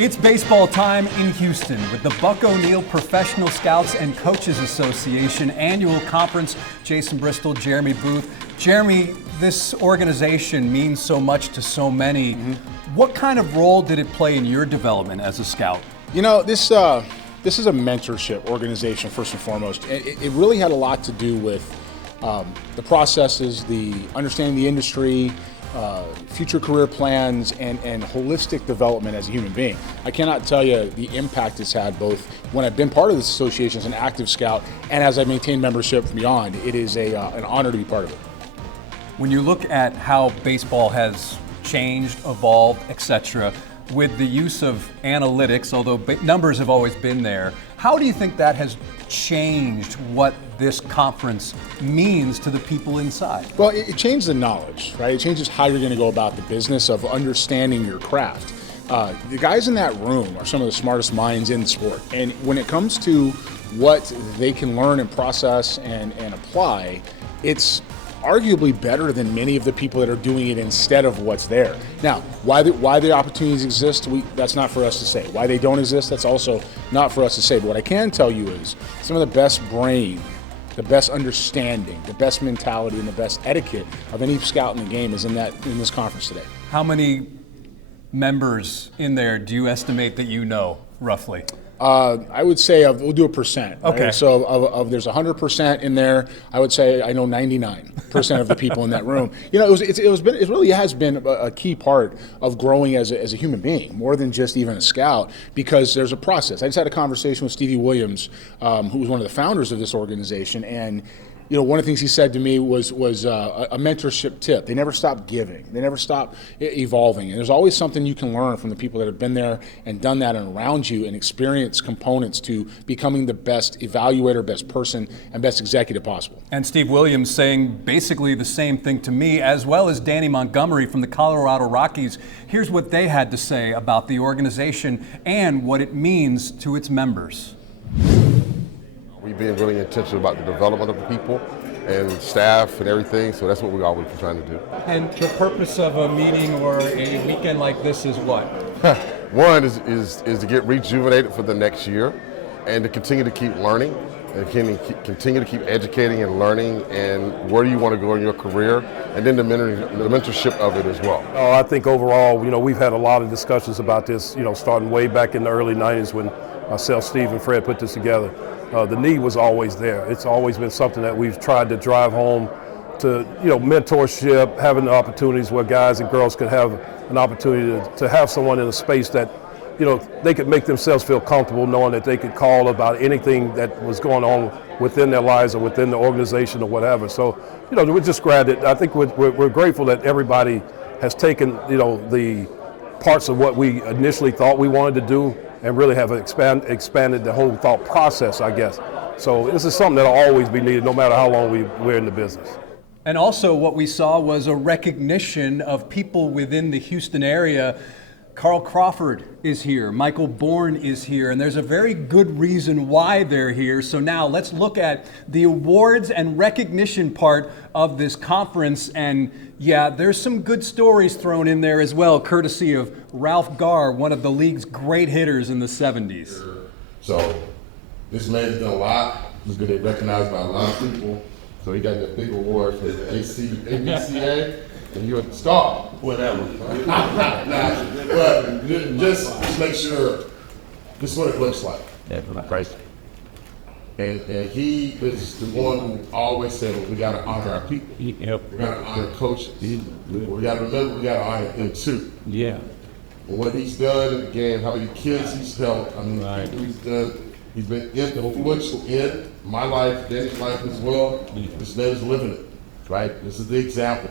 It's baseball time in Houston with the Buck O'Neill Professional Scouts and Coaches Association annual conference. Jason Bristol, Jeremy Booth. Jeremy, this organization means so much to so many. What kind of role did it play in your development as a scout? You know, this is a mentorship organization, first and foremost. It really had a lot to do with the processes, the understanding the industry, future career plans, and holistic development as a human being. I cannot tell you the impact it's had both when I've been part of this association as an active scout and as I maintain membership beyond. It is an honor to be part of it. When you look at how baseball has changed, evolved, etc., with the use of analytics, although numbers have always been there, how do you think that has changed what this conference means to the people inside? Well, it changed the knowledge, right? It changes how you're going to go about the business of understanding your craft. The guys in that room are some of the smartest minds in the sport. And when it comes to what they can learn and process and apply, it's arguably better than many of the people that are doing it instead of what's there. Now, why the opportunities exist, that's not for us to say. Why they don't exist, that's also not for us to say. But what I can tell you is some of the best brain, the best understanding, the best mentality, and the best etiquette of any scout in the game is in this conference today. How many members in there do you estimate that you know, roughly? I would say we'll do a percent. Right? Okay. So there's 100% in there. I would say I know 99% of the people in that room. You know, it really has been a key part of growing as a human being, more than just even a scout, because there's a process. I just had a conversation with Steve Williams, who was one of the founders of this organization, and you know, one of the things he said to me was a mentorship tip. They never stop giving. They never stop evolving. And there's always something you can learn from the people that have been there and done that and around you and experienced components to becoming the best evaluator, best person, and best executive possible. And Steve Williams saying basically the same thing to me, as well as Danny Montgomery from the Colorado Rockies. Here's what they had to say about the organization and what it means to its members. We've been really intentional about the development of the people and staff and everything, so that's what we're always trying to do. And the purpose of a meeting or a weekend like this is what? One is to get rejuvenated for the next year and to continue to keep learning and continue to keep educating and learning and where do you want to go in your career, and then the mentorship of it as well. I think overall, you know, we've had a lot of discussions about this, you know, starting way back in the early 90s when myself, Steve, and Fred put this together. The need was always there. It's always been something that we've tried to drive home to, you know, mentorship, having the opportunities where guys and girls could have an opportunity to have someone in a space that, you know, they could make themselves feel comfortable knowing that they could call about anything that was going on within their lives or within the organization or whatever. So, you know, we're just glad that I think we're grateful that everybody has taken, you know, the parts of what we initially thought we wanted to do and really have expanded the whole thought process, I guess. So this is something that'll always be needed no matter how long we're in the business. And also what we saw was a recognition of people within the Houston area. Carl Crawford is here, Michael Bourn is here, and there's a very good reason why they're here. So now let's look at the awards and recognition part of this conference. And yeah, there's some good stories thrown in there as well, courtesy of Ralph Garr, one of the league's great hitters in the 70s. So this man's done a lot. He's been recognized by a lot of people. So he got that big award for the ABCA. And you're a star, whatever. But just make sure this is what it looks like. Yeah, right. And he is the one who always said, well, we got to honor our people. Yep. We got to honor coaches. We got to remember, we got to honor them too. Yeah. And what he's done in the game, how many kids he's helped, I mean, right. he's done. He's been influential in my life, Danny's life as well. This man is living it, right? This is the example.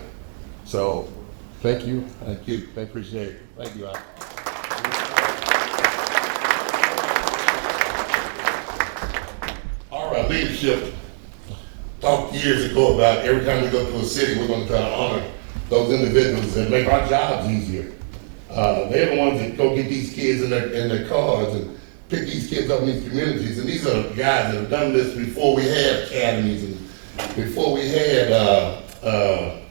So, thank you. Thank you. I appreciate it. Thank you, Al. Our leadership talked years ago about every time we go to a city, we're going to try to honor those individuals and make our jobs easier. They're the ones that go get these kids in their cars and pick these kids up in these communities. And these are guys that have done this before we had academies and before we had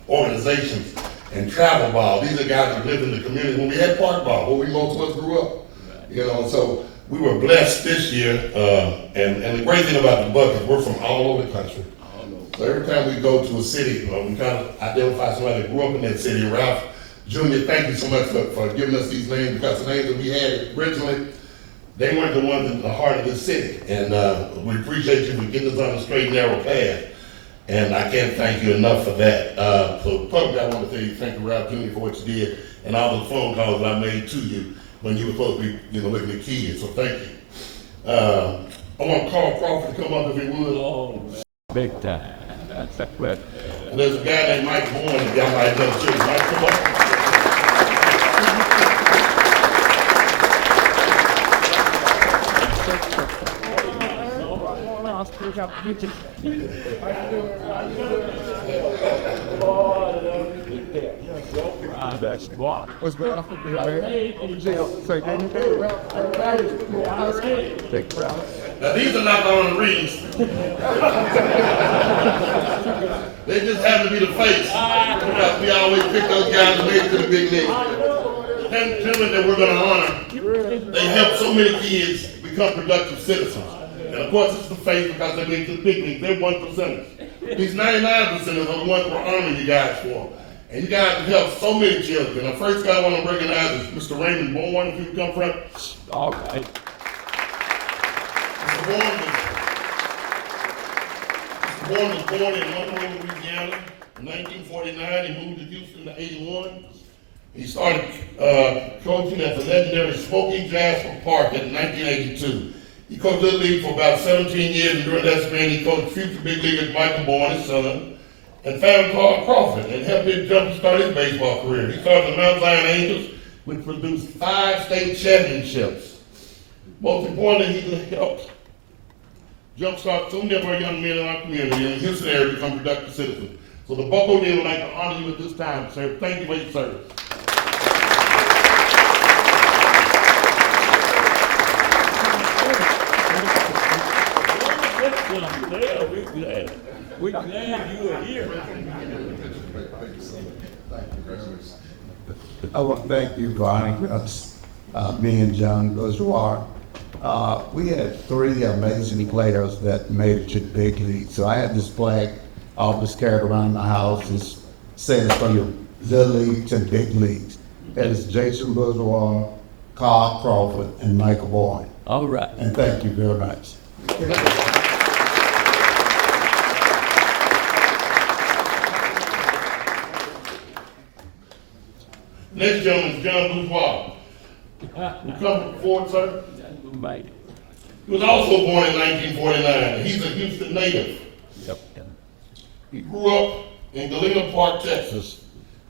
organizations and travel ball. These are guys that lived in the community when we had park ball, where we most of us grew up. You know, so we were blessed this year, and the great thing about the Buckets, we're from all over the country. So every time we go to a city, we kind of identify somebody that grew up in that city. Ralph Jr., thank you so much for giving us these names, because the names that we had originally, they weren't the ones in the heart of this city. And we appreciate you for getting us on the straight and narrow path. And I can't thank you enough for that. So publicly, I want to tell you, thank you, Ralph Jr., for what you did, and all the phone calls that I made to you when you were supposed to be, looking at kids. So thank you. I want Carl Crawford to come up if he would. Oh, big time. That's a clip. And there's a guy named Michael Bourn that y'all might know too. Mike, come on. What's going on, man? I'm jail. Say, Now these are not the honorees. They just happen to be the face. Because we always pick those guys and make it to the big league. The 10 gentlemen that we're going to honor, they help so many kids become productive citizens. And of course it's the face because they make it to the big league. They're 1%. These 99% are the ones we're honoring you guys for. And you guys have helped so many children. The first guy I want to recognize is Mr. Raymond Bourn, if you come from. All right. Mr. Bourn was born in Montgomery, Louisiana in 1949. He moved to Houston in '81. He started coaching at the legendary Smoky Jasper Park in 1982. He coached Little League for about 17 years, and during that span, he coached future big leaguers Michael Bourn, his son, and found Carl Crawford and helped him jumpstart his baseball career. He started the Mount Zion Angels, which produced 5 state championships. Most importantly, he helped jumpstart so many of our young men in our community in the Houston area to become productive citizens. So the Bucko Deal would like to honor you at this time, sir. Thank you for your service. We're glad you are here. I want to thank you, Bonnie, me and John Bourgeois. We had 3 amazing players that made it to the big league. So I had this flag always carried around the house. It's saying it's from your little league to the big leagues. That is Jason Bourgeois, Carl Crawford, and Michael Bourn. All right. And thank you very much. Next gentleman is John Bourgeois. You come forward, sir. He was also born in 1949. He's a Houston native. Yep. He grew up in Galena Park, Texas.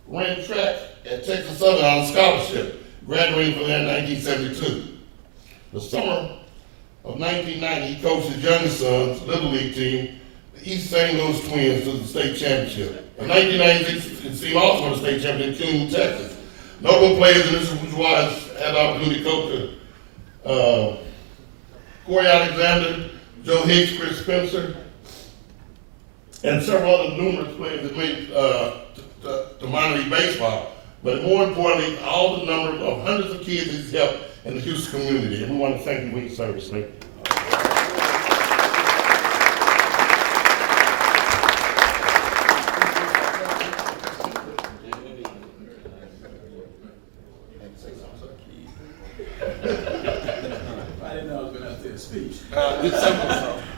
Ran track at Texas Southern on a scholarship, graduating from there in 1972. The summer of 1990, he coached his youngest son's Little League team, the East St. Louis Twins, to the state championship. In 1996, his team also won the state championship in Killeen, Texas. Notable players in this Bourgeois had the opportunity to coach Corey Alexander, Joe Hicks, Chris Spencer, and several other numerous players that made to minor league baseball. But more importantly, all the number of hundreds of kids he's helped in the Houston community. And we want to thank you for your service, man.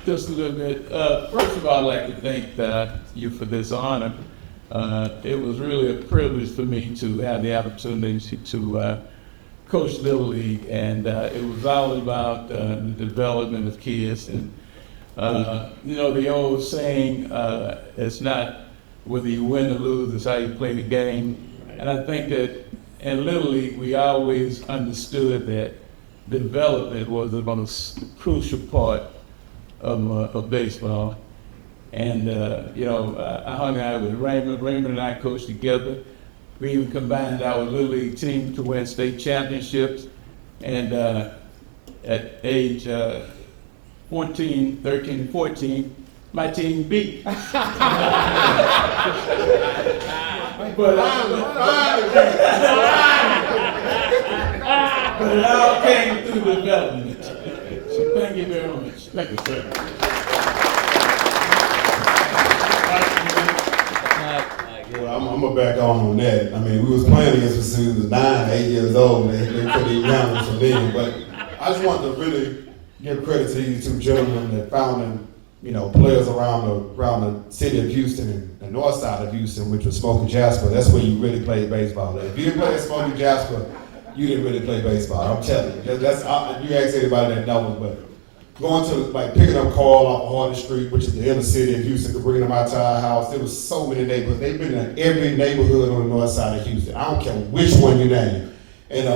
Just a little bit. First of all, I'd like to thank you for this honor. It was really a privilege for me to have the opportunity to coach Little League, and it was all about the development of kids. And the old saying, it's not whether you win or lose, it's how you play the game. And I think that in Little League, we always understood that development was the most crucial part of baseball. And, I hung out with Raymond. Raymond and I coached together. We even combined our Little League team to win state championships. And at age 13 and 14, my team beat. But it all came through development. So thank you very much. Thank you, sir. Well, I'm gonna back on that. I mean, we was playing against us when we was 9, 8 years old. They couldn't even handle us from then. But I just wanted to really give credit to these two gentlemen that founded, players around the city of Houston and the north side of Houston, which was Smokey Jasper. That's where you really played baseball. If you didn't play at Smokey Jasper, you didn't really play baseball. I'm telling you. You ask anybody that knows, but going to picking up Carl off of Hardy Street, which is the inner city of Houston, bringing them out to our house. There was so many neighborhoods. They've been in every neighborhood on the north side of Houston. I don't care which one you name. And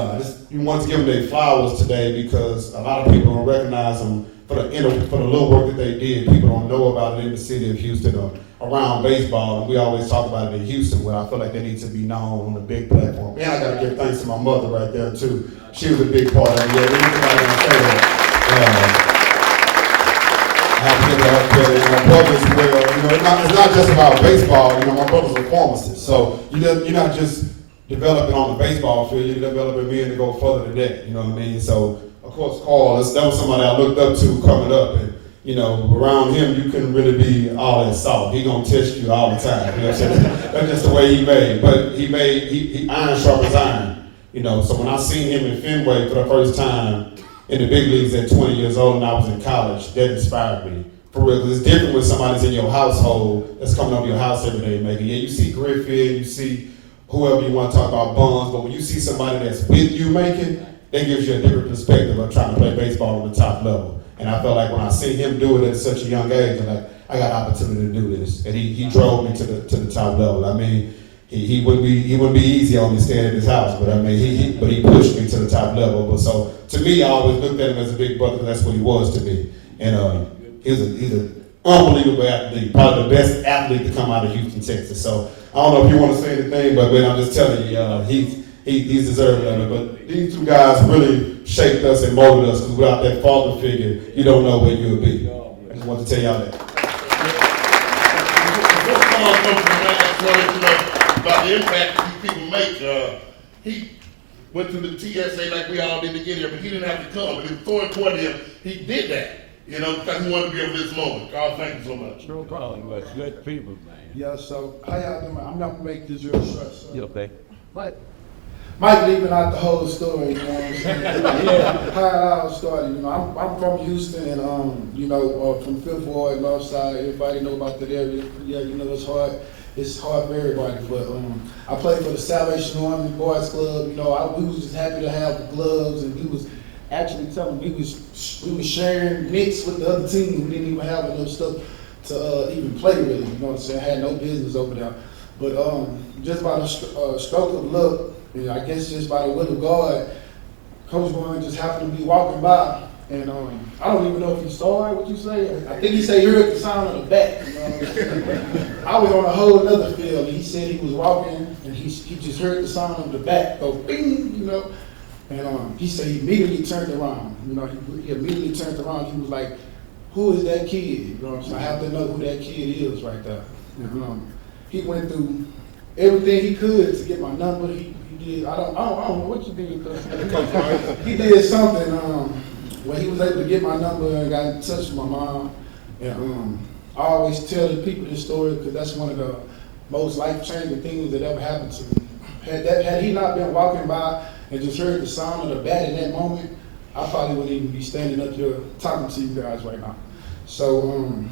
we want to give them their flowers today because a lot of people don't recognize them for the little work that they did. People don't know about it in the city of Houston or around baseball. And we always talk about it in Houston, where I feel like they need to be known on the big platform. And I got to give thanks to my mother right there too. She was a big part of it. Yeah, we need to say that. I have to give her credit. My brother as well. It's not just about baseball. My brother's a pharmacist, so you're not just developing on the baseball field. You're developing being to go further than that. You know what I mean? So of course, Carl, that was somebody I looked up to coming up, and around him you couldn't really be all that soft. He gonna test you all the time. You know what I'm saying? That's just the way he made. But he iron sharpens iron. So when I seen him in Fenway for the first time in the big leagues at 20 years old and I was in college, that inspired me. For real, because it's different when somebody's in your household that's coming over your house every day making. Yeah, you see Griffith, you see whoever you want to talk about, Bonds, but when you see somebody that's with you making, that gives you a different perspective of trying to play baseball on the top level. And I felt like when I see him do it at such a young age, I'm like, I got an opportunity to do this. And he drove me to the top level. I mean, he wouldn't be easy on me staying at his house, but I mean, he pushed me to the top level. But so to me, I always looked at him as a big brother because that's what he was to me. And he's an unbelievable athlete, probably the best athlete to come out of Houston, Texas. So I don't know if you want to say anything, but I'm just telling you, he's deserving of it. But these two guys really shaped us and molded us, because without that father figure, you don't know where you would be. I just want to tell y'all that. About the impact these people make. He went through the TSA like we all did to get here, but he didn't have to come. But it was so important to him, he did that, because he wanted to be over this moment. Carl, thank you so much. No problem, but good people, man. Yeah, so how y'all doing? I'm not gonna make this real short. So. You okay? But Mike leaving out the whole story, you know what I'm saying? Yeah. How it all started, I'm from Houston and from 5th Ward, North Side. Everybody know about that area. Yeah, it's hard. It's hard for everybody, but I played for the Salvation Army Boys Club. We was just happy to have the gloves, and we was actually telling we was sharing mitts with the other team. We didn't even have enough stuff to even play really. You know what I'm saying? I had no business over there, but just by the stroke of luck, and I guess just by the will of God, Coach Bourn just happened to be walking by. And I don't even know if he saw it, what you say. I think he said he heard the sound of the bat. I was on a whole other field, and he said he was walking, and he just heard the sound of the bat go bing, And he said he immediately turned around. He immediately turned around. He was like, "Who is that kid?" So I have to know who that kid is right there. He went through everything he could to get my number. He did. I don't know what you did. He did something. Well, he was able to get my number and got in touch with my mom. And I always tell the people this story because that's one of the most life-changing things that ever happened to me. Had he not been walking by and just heard the sound of the bat in that moment, I probably wouldn't even be standing up here talking to you guys right now. So,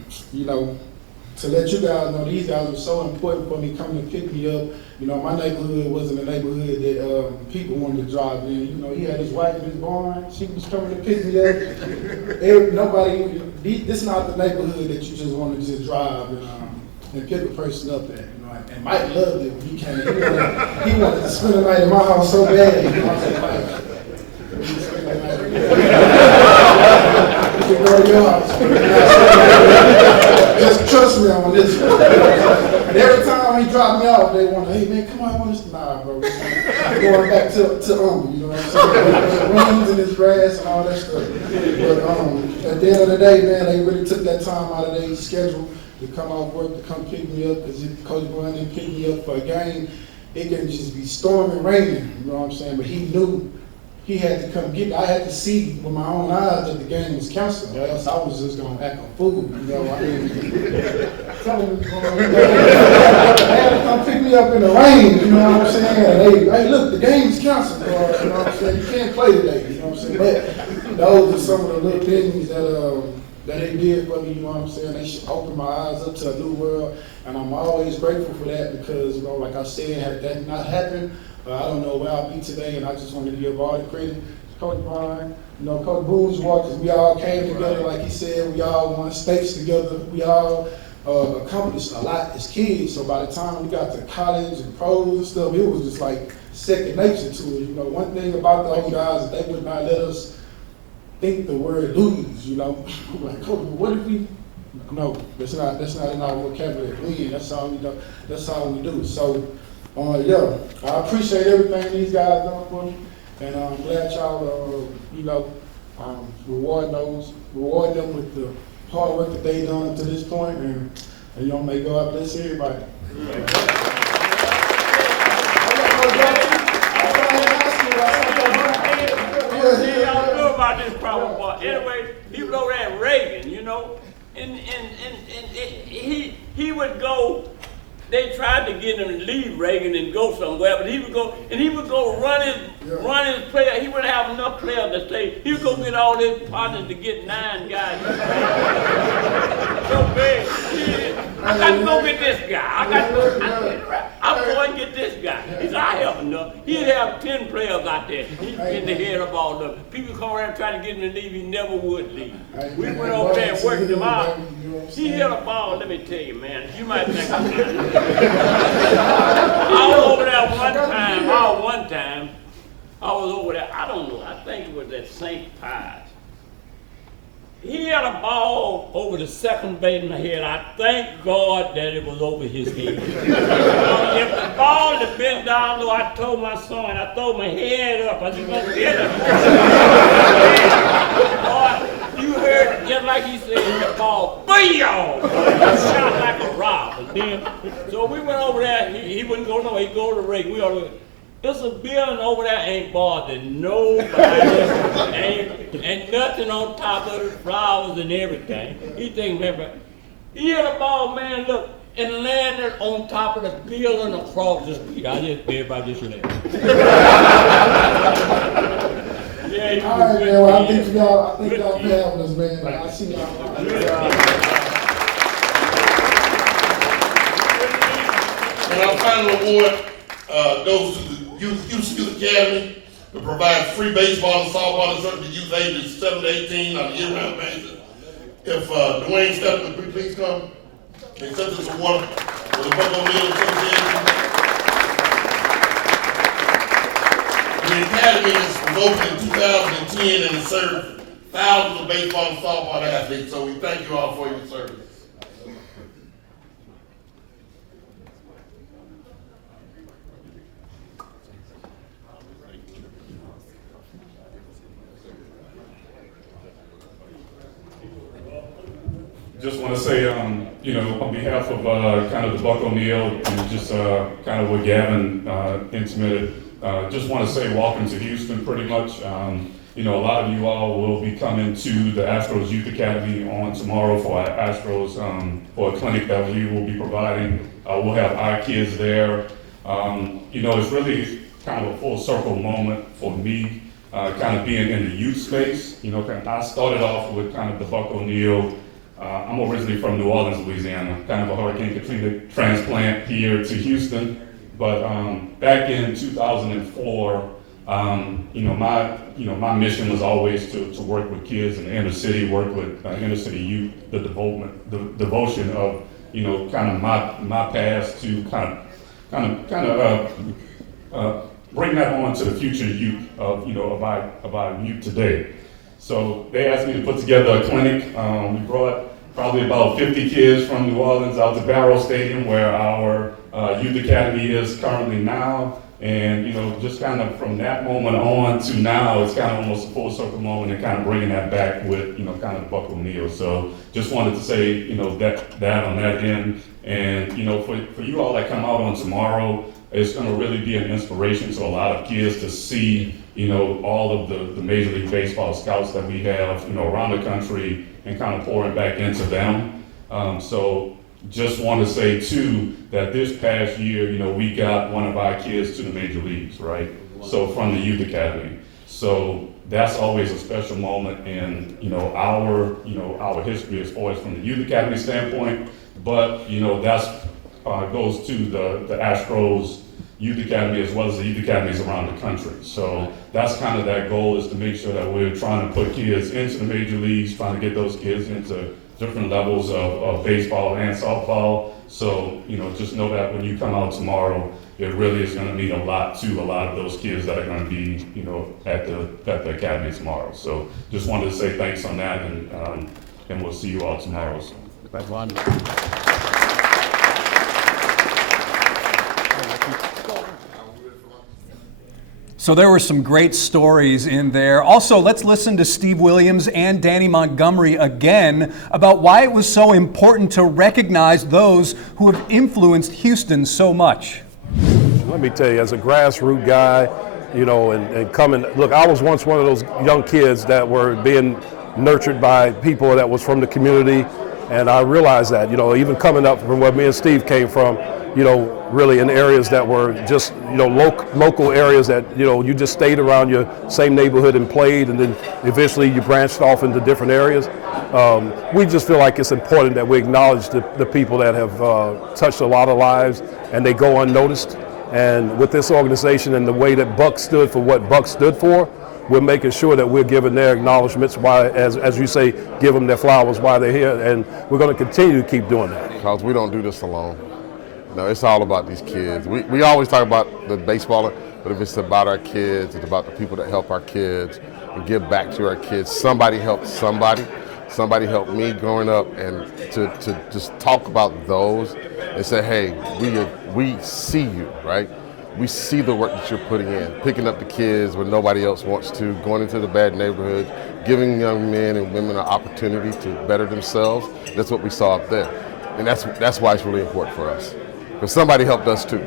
to let you guys know, these guys were so important for me coming to pick me up. My neighborhood wasn't a neighborhood that people wanted to drive in. He had his wife and his barn. She was coming to pick me up. This is not the neighborhood that you just want to just drive and pick a person up at. And Mike loved it when he came. He wanted to spend the night in my house so bad. I said, Mike, you can spend the night in your house. You can go to your house. Just trust me on this one. And every time he dropped me off, they want to, hey man, come on, I want this. Nah, bro. Going back to you know what I'm saying? Runs in his grass and all that stuff. But at the end of the day, man, they really took that time out of their schedule to come off work to come pick me up, because if Coach Bourn didn't pick me up for a game, it can just be storming, raining, you know what I'm saying? But he knew he had to come get me. I had to see with my own eyes that the game was canceled, or else I was just gonna act a fool, you know. I mean, tell him, they had to come pick me up in the rain, you know what I'm saying? Hey, look, the game's canceled, you know what I'm saying? You can't play today, you know what I'm saying? But those are some of the little things that they did for me, you know what I'm saying? They opened my eyes up to a new world, and I'm always grateful for that because, you know, like I said, had that not happened, I don't know where I'll be today, and I just want to give all the credit to Coach Bourn, you know, Coach Bourgeois, because we all came together, like he said, we all won states together, we all accomplished a lot as kids, so by the time we got to college and pros and stuff, it was just like second nature to it, you know. One thing about those guys is they would not let us think the word lose, you know. Like, Coach, what if we, no, that's not in our vocabulary, win, that's all we do, that's all we do, so. Yeah, I appreciate everything these guys done for me, and I'm glad y'all, you know, reward them with the hard work that they done to this point, and you know, may God bless everybody. Y'all know about this problem, but anyway, he was over there at Reagan, you know, and he would go. They tried to get him to leave Reagan and go somewhere, but he would go run his player. He wouldn't have enough players to stay. He would go get all his partners to get 9 guys. So big. I got to go get this guy. I'm going to get this guy. He said, I have enough. He'd have 10 players out there. He'd get the head of all of them. People come around trying to get him to leave. He never would leave. We went over there and worked him out. He hit a ball, let me tell you, man. You might think I'm lying. I was over there one time. I was over there, I don't know, I think it was at St. Pius. He had a ball over the second base in the head. I thank God that it was over his head. If the ball had been down low, I told my son, I threw my head up. I said, go get it. Boy, you heard it just like he said, the ball, bam! Shot like a rock. And then, so we went over there, he wouldn't go nowhere, he'd go to the rig. We ought to, it's a building over there ain't bothering nobody, ain't nothing on top of it, flowers and everything. He thinks, man, he hit a ball, man, look, and landed on top of the building across the street. I just, everybody just laughed. Yeah, all right, man, well, I think y'all been having us, man. I see y'all. And our final award goes to the Youth Academy to provide free baseball and softball to certain youth ages 7 to 18 on a year-round basis. If Duane Stelly would please come and accept this award for the Montgomery Association. The Academy was opened in 2010 and has served thousands of baseball and softball athletes, so we thank you all for your service. Just want to say, you know, on behalf of kind of the Buck O'Neill and just kind of what Gavin intimated, just want to say welcome to Houston pretty much. You know, a lot of you all will be coming to the Astros Youth Academy on tomorrow for our Astros, for a clinic that we will be providing. We'll have our kids there. You know, it's really kind of a full circle moment for me, kind of being in the youth space. You know, I started off with kind of the Buck O'Neill. I'm originally from New Orleans, Louisiana, kind of a Hurricane Katrina transplant here to Houston. But back in 2004, you know, my mission was always to work with kids in the inner city, work with inner city youth, the devotion of, you know, kind of my past to kind of bring that on to the future youth of, you know, of our youth today. So they asked me to put together a clinic. We brought probably about 50 kids from New Orleans out to Barrow Stadium, where our Youth Academy is currently now. And, you know, just kind of from that moment on to now, it's kind of almost a full circle moment and kind of bringing that back with, you know, kind of Buck O'Neill. So just wanted to say, you know, that on that end. And, you know, for you all that come out on tomorrow, it's going to really be an inspiration to a lot of kids to see all of the Major League Baseball scouts that we have, around the country and kind of pouring back into them. So just want to say too, that this past year, we got one of our kids to the major leagues, right? So from the Youth Academy. So that's always a special moment in, our history as far as from the Youth Academy standpoint. But, that's goes to the Astros Youth Academy as well as the Youth Academies around the country. So that's kind of that goal, is to make sure that we're trying to put kids into the major leagues, trying to get those kids into different levels of baseball and softball. So, just know that when you come out tomorrow, it really is going to mean a lot to a lot of those kids that are going to be, at the academy tomorrow. So just wanted to say thanks on that, and we'll see you all tomorrow. So. So there were some great stories in there. Also, let's listen to Steve Williams and Danny Montgomery again about why it was so important to recognize those who have influenced Houston so much. Let me tell you, as a grassroots guy, and coming, look, I was once one of those young kids that were being nurtured by people that was from the community, and I realized that, even coming up from where me and Steve came from, really in areas that were just, local areas that, you just stayed around your same neighborhood and played, and then eventually you branched off into different areas. We just feel like it's important that we acknowledge the people that have touched a lot of lives, and they go unnoticed. And with this organization and the way that Buck stood for what Buck stood for, we're making sure that we're giving their acknowledgments, why, as you say, give them their flowers while they're here, and we're going to continue to keep doing that. Because we don't do this alone. No, it's all about these kids. We always talk about the baseball, but if it's about our kids, it's about the people that help our kids and give back to our kids. Somebody helped somebody. Somebody helped me growing up, and to just talk about those and say, hey, we see you, right? We see the work that you're putting in, picking up the kids when nobody else wants to, going into the bad neighborhood, giving young men and women an opportunity to better themselves. That's what we saw up there. And that's why it's really important for us, because somebody helped us too.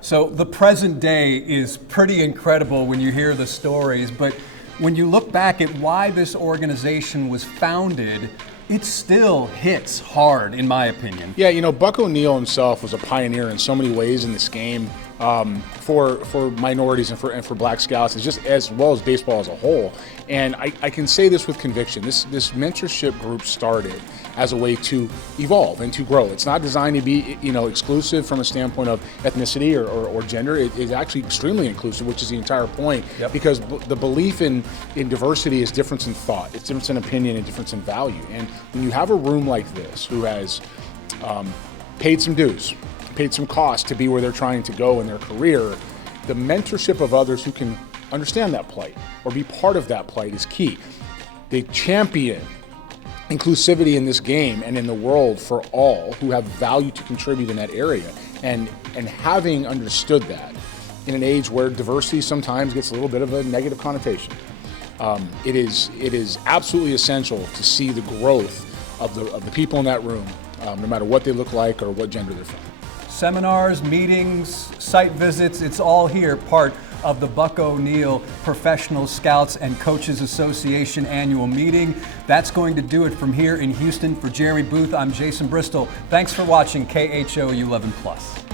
So the present day is pretty incredible when you hear the stories, but when you look back at why this organization was founded, it still hits hard, in my opinion. Yeah, Buck O'Neil himself was a pioneer in so many ways in this game for minorities and for Black Scouts, just as well as baseball as a whole. And I can say this with conviction. This mentorship group started as a way to evolve and to grow. It's not designed to be, exclusive from a standpoint of ethnicity or gender. It is actually extremely inclusive, which is the entire point. Yep. Because the belief in diversity is difference in thought, it's difference in opinion, and difference in value. And when you have a room like this who has paid some dues, paid some cost to be where they're trying to go in their career, the mentorship of others who can understand that plight or be part of that plight is key. They champion inclusivity in this game and in the world for all who have value to contribute in that area. And having understood that in an age where diversity sometimes gets a little bit of a negative connotation, it is absolutely essential to see the growth of the people in that room, no matter what they look like or what gender they're from. Seminars, meetings, site visits, it's all here, part of the Buck O'Neil Professional Scouts and Coaches Association annual meeting. That's going to do it from here in Houston. For Jeremy Booth, I'm Jason Bristol. Thanks for watching KHOU 11+.